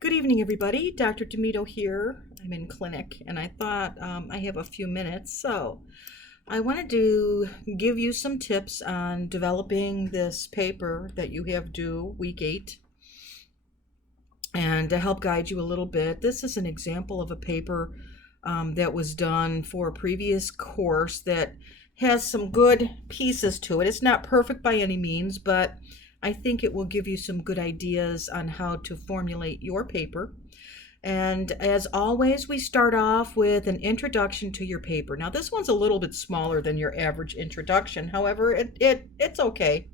Good evening, everybody. Dr. Demito here. I'm in clinic, and I thought I have a few minutes. So I wanted to give you some tips on developing this paper that you have due week 8 and to help guide you a little bit. This is an example of a paper that was done for a previous course that has some good pieces to it. It's not perfect by any means, but I think it will give you some good ideas on how to formulate your paper. And as always, we start off with an introduction to your paper. Now, this one's a little bit smaller than your average introduction. However, it's okay.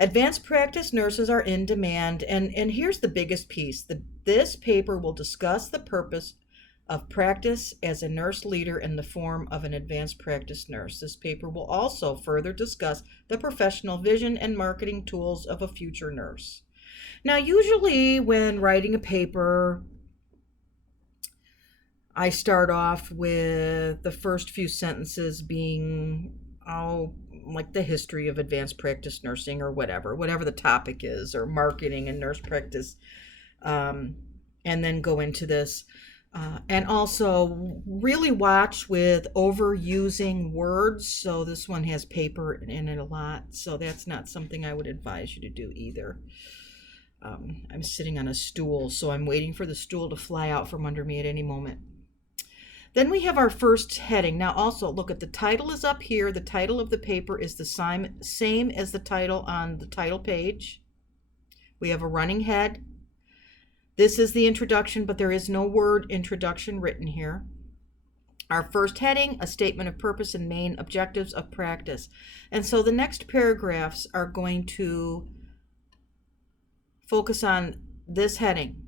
Advanced practice nurses are in demand, and here's the biggest piece. This paper will discuss the purpose of practice as a nurse leader in the form of an advanced practice nurse. This paper will also further discuss the professional vision and marketing tools of a future nurse. Now, usually when writing a paper, I start off with the first few sentences being, like the history of advanced practice nursing or whatever the topic is, or marketing and nurse practice, and then go into this. And also really watch with overusing words. So this one has paper in it a lot. So that's not something I would advise you to do either. I'm sitting on a stool, so I'm waiting for the stool to fly out from under me at any moment. Then we have our first heading. Now also look at the title is up here. The title of the paper is the same as the title on the title page. We have a running head. This is the introduction, but there is no word introduction written here. Our first heading, a statement of purpose and main objectives of practice. And so the next paragraphs are going to focus on this heading.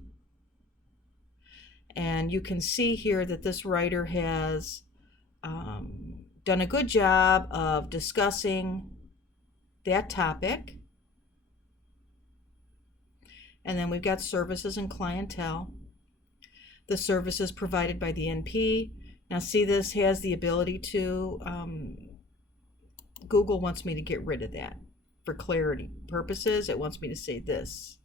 And you can see here that this writer has done a good job of discussing that topic. And then we've got services and clientele. The services provided by the NP. Now see, this has the ability to, Google wants me to get rid of that for clarity purposes. It wants me to say this.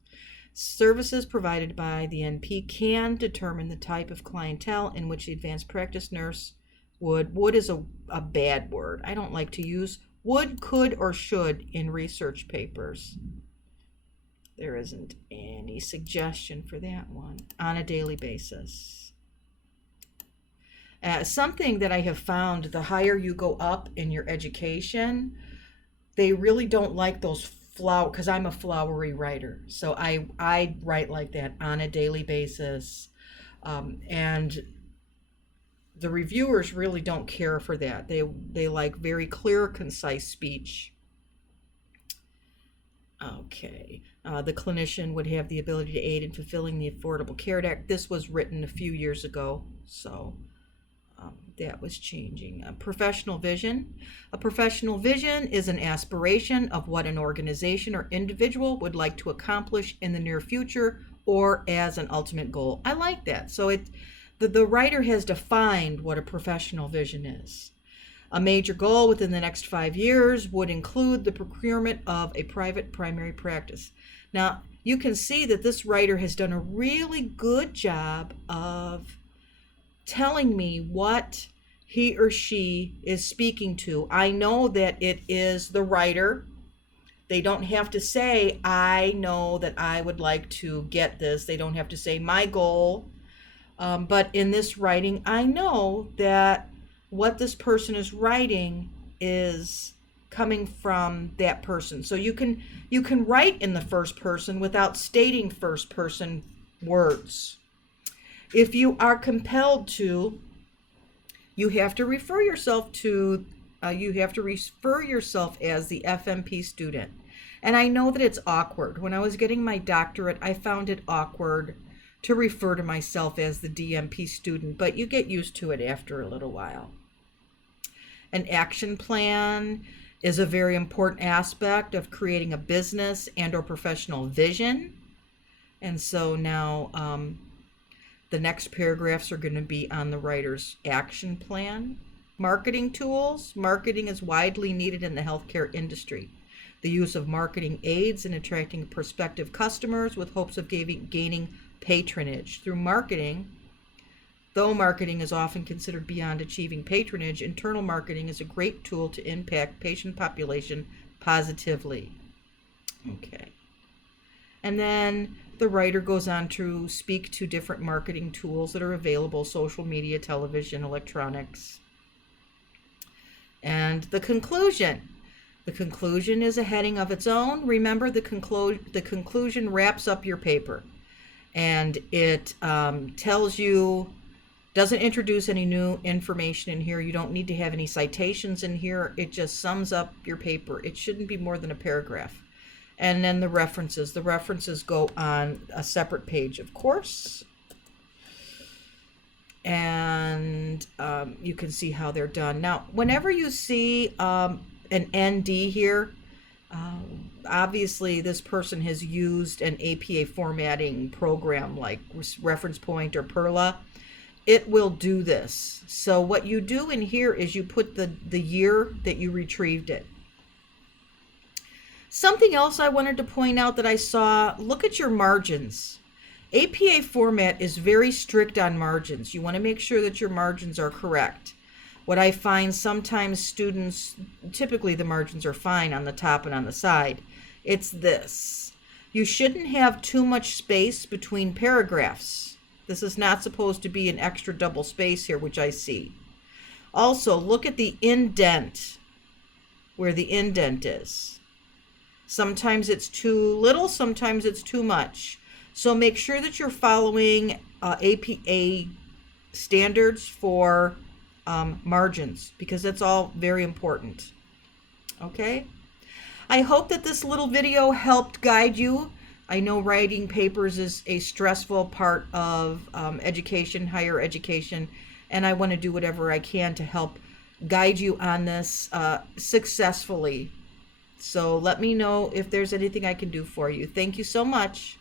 Services provided by the NP can determine the type of clientele in which the advanced practice nurse would is a bad word. I don't like to use would, could, or should in research papers. There isn't any suggestion for that one. On a daily basis. Something that I have found, the higher you go up in your education, they really don't like those because I'm a flowery writer. So I write like that, on a daily basis. And the reviewers really don't care for that. They like very clear, concise speech. Okay. The clinician would have the ability to aid in fulfilling the Affordable Care Act. This was written a few years ago, so that was changing. A professional vision. A professional vision is an aspiration of what an organization or individual would like to accomplish in the near future or as an ultimate goal. I like that. So the writer has defined what a professional vision is. A major goal within the next 5 years would include the procurement of a private primary practice. Now, you can see that this writer has done a really good job of telling me what he or she is speaking to. I know that it is the writer. They don't have to say, I know that I would like to get this. They don't have to say my goal. But in this writing, I know that what this person is writing is coming from that person. So you can write in the first person without stating first person words. If you are compelled to, you have to refer yourself as the FMP student. And I know that it's awkward. When I was getting my doctorate, I found it awkward to refer to myself as the DMP student, but you get used to it after a little while. An action plan is a very important aspect of creating a business and or professional vision. And so now the next paragraphs are going to be on the writer's action plan. Marketing tools. Marketing is widely needed in the healthcare industry. the use of marketing aids in attracting prospective customers with hopes of gaining patronage. Through marketing, though marketing is often considered beyond achieving patronage, internal marketing is a great tool to impact patient population positively. Okay. And then the writer goes on to speak to different marketing tools that are available: social media, television, electronics. And the conclusion. The conclusion is a heading of its own. Remember, the conclusion wraps up your paper. And it tells you, doesn't introduce any new information in here. You don't need to have any citations in here. It just sums up your paper. It shouldn't be more than a paragraph. And then the references. The references go on a separate page, of course. And you can see how they're done. Now, whenever you see an ND here, obviously this person has used an APA formatting program like Reference Point or Perla. It will do this. So what you do in here is you put the year that you retrieved it. Something else I wanted to point out that I saw, look at your margins. APA format is very strict on margins. You want to make sure that your margins are correct. What I find sometimes students, typically the margins are fine on the top and on the side. It's this. You shouldn't have too much space between paragraphs. This is not supposed to be an extra double space here, which I see. Also, look at the indent, where the indent is. Sometimes it's too little, sometimes it's too much. So make sure that you're following APA standards for margins, because that's all very important. Okay? I hope that this little video helped guide you. I know writing papers is a stressful part of education, higher education, and I want to do whatever I can to help guide you on this successfully. So let me know if there's anything I can do for you. Thank you so much.